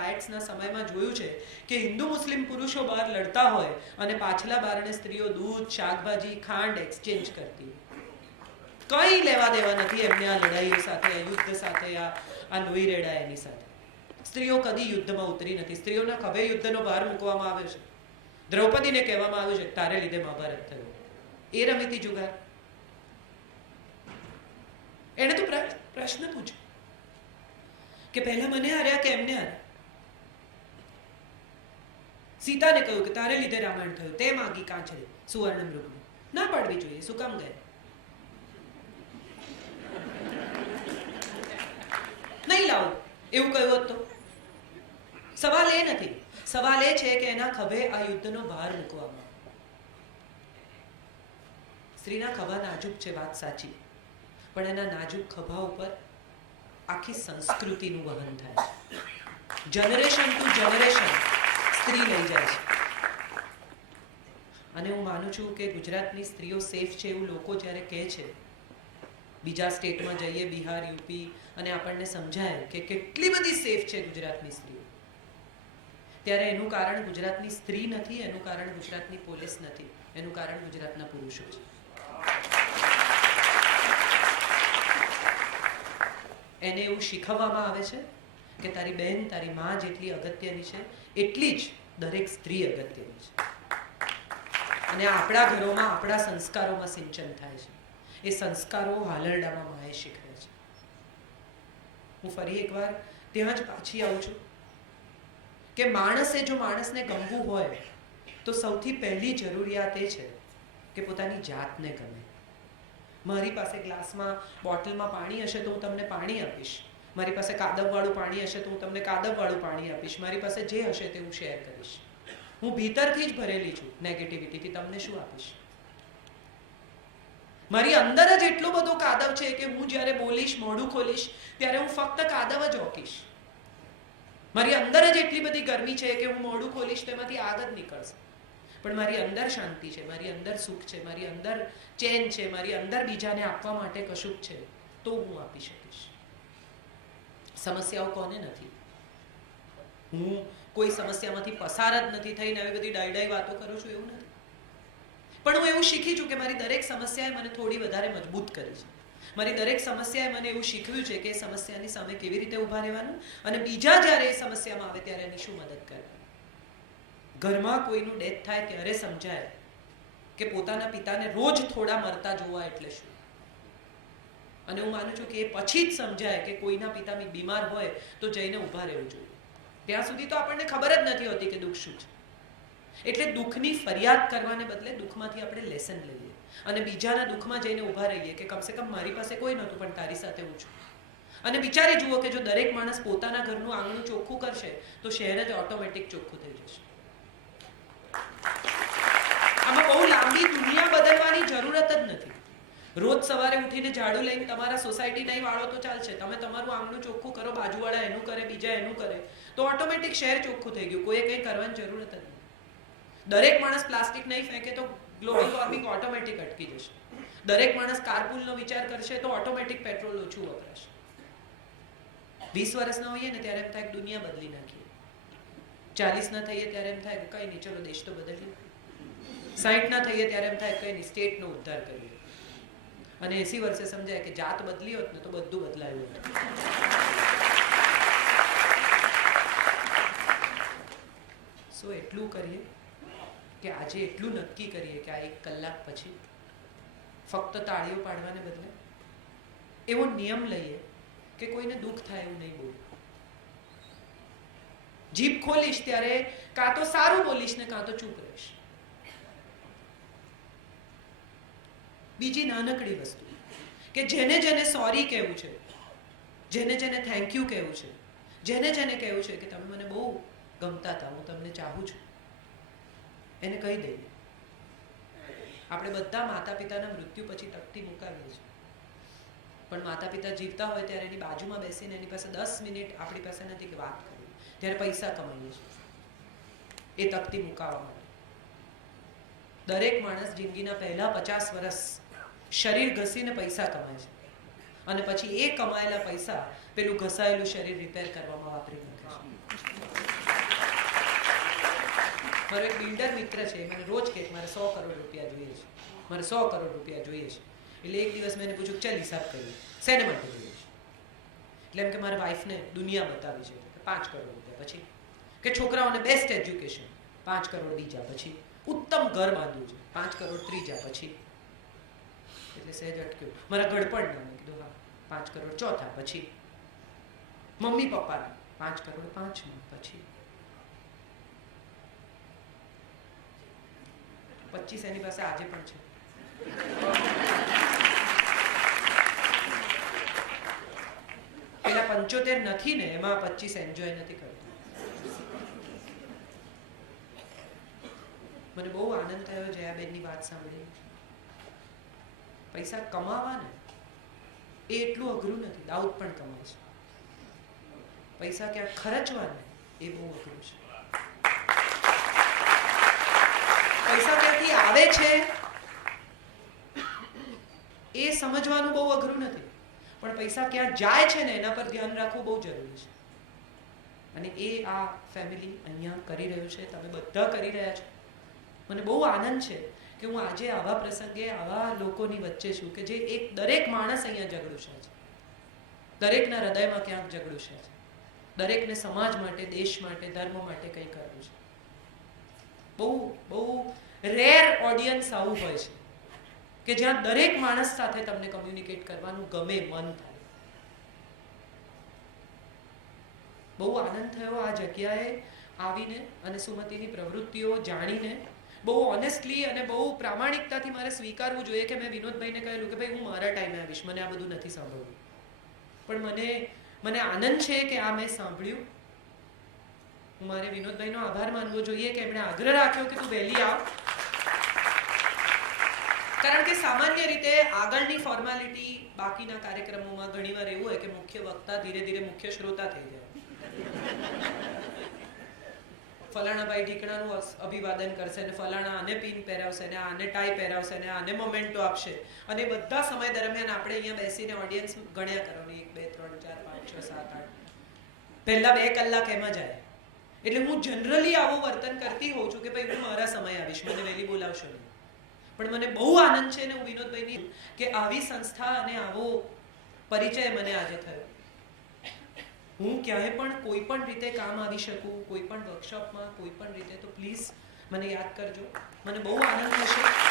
રાઇટ્સના સમયમાં જોયું છે કે હિન્દુ મુસ્લિમ પુરુષો બહાર લડતા હોય અને પાછલા બારણે સ્ત્રીઓ દૂધ, શાકભાજી, ખાંડ એક્સચેન્જ કરતી કંઈ લેવા દેવા નથી એમને આ લડાઈઓ સાથે, આ યુદ્ધ સાથે, આ આ લોહી રેડા એની સાથે. સ્ત્રીઓ કદી યુદ્ધમાં ઉતરી નથી. સ્ત્રીઓના ખભે યુદ્ધનો ભાર મૂકવામાં આવ્યો છે. દ્રૌપદીને કહેવામાં આવ્યું છે, તારે લીધે મહાભારત થયું. એ રમીતી જુગાર. એણે તો પ્રશ્ન પૂછ્યો કે પહેલા મને હાર્યા કે એમને હાર્યા? સીતાને કહ્યું કે તારે લીધે રામાયણ થયું. તે માગી કાંચરે સુવર્ણ મૃગને. ના પાડવી જોઈએ, શું કામ ગયા? નહીં લાવો. એવું કહ્યું હોત સવાલ એ નથી. સવાલ એ છે કે એના ખભે આ યુદ્ધનો ભાર મૂકવામાં. સ્ત્રીના ખભા નાજુક છે, વાત સાચી. પણ એના નાજુક ખભા ઉપર આખી સંસ્કૃતિનું વહન થાય જનરેશન ટુ જનરેશન સ્ત્રી લઈ જાય છે. અને હું માનું છું કે ગુજરાતની સ્ત્રીઓ સેફ છે એવું લોકો જ્યારે કહે છે, બીજા સ્ટેટમાં જઈએ, બિહાર, યુપી, અને આપણને સમજાય કે કેટલી બધી સેફ છે ગુજરાતની સ્ત્રીઓ. ત્યારે એનું કારણ ગુજરાતની સ્ત્રી નથી, એનું કારણ ગુજરાતની પોલીસ નથી, એનું કારણ ગુજરાતના પુરુષો છે. એને એવું શીખવવામાં આવે છે કે તારી બહેન તારી મા જેટલી અગત્યની છે, એટલી જ દરેક સ્ત્રી અગત્યની છે. અને આપણા ઘરોમાં, આપણા સંસ્કારોમાં સિંચન થાય છે. એ સંસ્કારો હાલરડામાં માએ શીખવે છે. હું ફરી એકવાર ત્યાં જ પાછી આવું છું કે માણસે, જો માણસને ગમવું હોય, તો સૌથી પહેલી જરૂરિયાત એ છે કે પોતાની જાતને ગમે. મારી પાસે ગ્લાસમાં બોટલમાં પાણી હશે તો હું તમને પાણી આપીશ. મારી પાસે કાદવવાળું પાણી હશે તો હું તમને કાદવવાળું પાણી આપીશ. મારી પાસે જે હશે તે હું શેર કરીશ. હું ભીતરથી જ ભરેલી છું. નેગેટિવિટીથી તમને શું આપીશ? મારી અંદર જ એટલો બધો કાદવ છે કે હું જ્યારે બોલીશ, મોઢું ખોલીશ, ત્યારે હું ફક્ત કાદવ જ ઓકીશ. મારી અંદર જ એટલી બધી ગરમી છે કે હું મોઢું ખોલીશ, તેમાંથી આગ જ નીકળશે. પણ મારી અંદર શાંતિ છે, મારી અંદર સુખ છે, મારી અંદર ચેન છે, મારી અંદર બીજાને આપવા માટે કશુંક છે, તો હું આપી શકીશ. સમસ્યાઓ કોને નથી? હું કોઈ સમસ્યામાંથી પસાર જ નથી થઈને આવી બધી ડાઈ ડાઈ વાતો કરું છું એવું નથી. પણ હું એવું શીખી છું કે મારી દરેક સમસ્યાએ મને થોડી વધારે મજબૂત કરી છે. મારી દરેક સમસ્યાએ મને એવું શીખવ્યું છે કે એ સમસ્યાની સામે કેવી રીતે ઊભા રહેવાનું અને બીજા જ્યારે એ સમસ્યામાં આવે ત્યારે એની શું મદદ કરવી ઘરમાં કોઈનું ડેથ થાય ત્યારે સમજાય કે પોતાના પિતાને રોજ થોડા મરતા જોવા એટલે શું? અને હું માનું છું કે એ પછી જ સમજાય કે કોઈના પિતા બીમાર હોય તો જઈને ઊભા રહેવું જોઈએ. ત્યાં સુધી તો આપણને ખબર જ નથી હોતી કે દુઃખ શું છે. એટલે દુઃખની ફરિયાદ કરવાને બદલે દુઃખમાંથી આપણે લેસન લઈએ. અને બીજાના દુઃખમાં જઈને ઊભા રહીએ કે કમસે કમ મારી પાસે કોઈ નહોતું, પણ તારી સાથે હું છું. અને વિચારી જુઓ કે જો દરેક માણસ પોતાના ઘરનું આંગણું ચોખ્ખું કરશે, તો શહેર જ ઓટોમેટિક ચોખ્ખું થઈ જશે. આમાં બહુ લાંબી દુનિયા બદલવાની જરૂરત જ નથી. રોજ સવારે ઉઠીને ઝાડુ લઈને તમારા સોસાયટી નહીં વાળો તો ચાલશે. તમે તમારું આંગણું ચોખ્ખું કરો, બાજુવાળા એનું કરે, બીજા એનું કરે, તો ઓટોમેટિક શહેર ચોખ્ખું થઈ ગયું. કોઈએ કંઈ કરવાની જરૂર નથી. દરેક માણસ પ્લાસ્ટિક નહીં ફેંકે તો ગ્લોબલ વોર્મિંગ ઓટોમેટિક અટકી જશે. દરેક માણસ કારપૂલનો વિચાર કરશે તો ઓટોમેટિક પેટ્રોલ ઓછું વપરાશે. વીસ વર્ષના હોઈએ ને ત્યારે એમ થાય દુનિયા બદલી નાખીએ. ચાલીસ ના થઈએ ત્યારે એમ થાય કે કઈ નહીં, ચલો દેશ તો બદલીએ સાઈઠ ના થઈએ ત્યારે એમ થાય કઈ નહીં, સ્ટેટનો ઉદ્ધાર કરીએ. અને એસી વર્ષે સમજાય કે જાત બદલી હોત ને તો બધું બદલાયું હોત. સો એટલું કરીએ કે આજે એટલું નક્કી કરીએ કે આ એક કલાક પછી ફક્ત તાળીઓ પાડવાને બદલે એવો નિયમ લઈએ કે કોઈને દુઃખ થાય એવું નહીં બોલું. જીભ ખોલીશ ત્યારે કાં તો સારું બોલીશ ને કાં તો ચૂપ રહીશ. બીજી નાનકડી વસ્તુ, કે જેને જેને સોરી કહેવું છે, જેને જેને થેન્ક યુ કહેવું છે, જેને જેને કહેવું છે કે તમે મને બહુ ગમતા હતા, હું તમને ચાહું છું, એને કહી દઈએ. આપણે બધા માતા પિતાના મૃત્યુ પછી તકતી મુકાવીએ છીએ. પણ માતા પિતા જીવતા હોય ત્યારે એની બાજુમાં બેસીને એની પાસે દસ મિનિટ આપણી પાસે નથી કે વાત કરવી. ત્યારે પૈસા કમાઈએ છીએ. એ તકતી મુકાવવા માટે. દરેક માણસ જિંદગીના પહેલા પચાસ વર્ષ શરીર ઘસીને પૈસા કમાય છે. અને પછી એ કમાયેલા પૈસા પેલું ઘસાયેલું શરીર રિપેર કરવામાં વાપરી નાખે છે. મારો એક બિલ્ડર મિત્ર છે મને રોજ કે મારે સો કરોડ રૂપિયા જોઈએ છે. મારે સો કરોડ રૂપિયા જોઈએ છે. એટલે એક દિવસ મેં પૂછ્યું ચાલ હિસાબ કરીએ. શેને માટે જોઈએ છે? એટલે એમ કે મારા વાઈફને દુનિયા બતાવી છે. કે પાંચ કરોડ રૂપિયા પછી. કે છોકરાઓને બેસ્ટ એજ્યુકેશન પાંચ કરોડ બીજા પછી. ઉત્તમ ઘર બાંધવું છે. પાંચ કરોડ ત્રીજા પછી. એટલે સહેજ અટક્યું મારા ગડપણના મેં કીધું હા પાંચ કરોડ ચોથા પછી. મમ્મી પપ્પાને પાંચ કરોડ પાંચમા પછી. પચીસ એની પાસે આજે પણ છે. પેલા પંચોતેર નથી ને, એમાં પચીસ એન્જોય નથી કરતો. મને બહુ આનંદ થયો જયાબેનની વાત સાંભળી પૈસા કમાવા ને એ એટલું અઘરું નથી. દાઉદ પણ કમાય છે. પૈસા ક્યાં ખર્ચવા ને, એ બહુ અઘરું છે. પૈસા ક્યાંથી આવે છે? એ સમજવાનું બહુ અઘરું નથી. પણ પૈસા ક્યાં જાય છે ને, એના પર ધ્યાન રાખવું બહુ જરૂરી છે. અને એ આ ફેમિલી અહીંયા કરી રહ્યું છે. તમે બધા કરી રહ્યા છો. મને બહુ આનંદ છે કે હું આજે આવા પ્રસંગે આવા લોકોની વચ્ચે છું કે જે એક દરેક માણસ અહીંયા જગડું છે. દરેકના હૃદયમાં ક્યાંક જગડું છે. દરેકને સમાજ માટે, દેશ માટે, ધર્મ માટે કંઈ કરવું છે. બહુ બહુ રેર ઓડિયન્સ આવું હોય છે કે જ્યાં દરેક માણસ સાથે તમને કમ્યુનિકેટ કરવાનું ગમે, મન થાય. બહુ આનંદ થયો આ જગ્યાએ આવીને અને સુમતીની પ્રવૃત્તિઓ જાણીને બહુ ઓનેસ્ટલી અને બહુ પ્રામાણિકતાથી મારે સ્વીકારવું જોઈએ કે મેં વિનોદભાઈને કહેલું કે ભાઈ હું મારા ટાઈમે આવીશ. મને આ બધું નથી સાંભળવું. પણ મને મને આનંદ છે કે આ મેં સાંભળ્યું. મારે વિનોદભાઈનો આભાર માનવો જોઈએ કે એમણે આગ્રહ રાખ્યો કે તું વહેલી આવ. કારણ કે સામાન્ય રીતે આગળની ફોર્માલિટી બાકીના કાર્યક્રમોમાં ઘણીવાર એવું હોય કે મુખ્ય વક્તા ધીરે ધીરે મુખ્ય શ્રોતા થઈ જાય. ફલાણાભાઈ ઢીકણાનું અભિવાદન કરશે અને ફલાણા આને પિન પહેરાવશે અને આને ટાઈ પહેરાવશે અને આને મોમેન્ટો આપશે. અને બધા સમય દરમિયાન આપણે અહીંયા બેસીને ઓડિયન્સ ગણ્યા કરવાની એક, બે, ત્રણ, ચાર, પાંચ, છ, સાત, આઠ. પહેલા બે કલાક એમાં જાય. એટલે હું જનરલી આવું વર્તન કરતી હોઉં છું કે ભાઈ હું મારા સમય આવીશ, મને વહેલી બોલાવશો નહીં. પણ મને બહુ આનંદ છે ને હું વિનોદભાઈની કે આવી સંસ્થા અને આવો પરિચય મને આજે થયો. હું ક્યાંય પણ કોઈ પણ રીતે કામ આવી શકું, કોઈ પણ વર્કશોપમાં કોઈ પણ રીતે, તો પ્લીઝ મને યાદ કરજો. મને બહુ આનંદ થશે.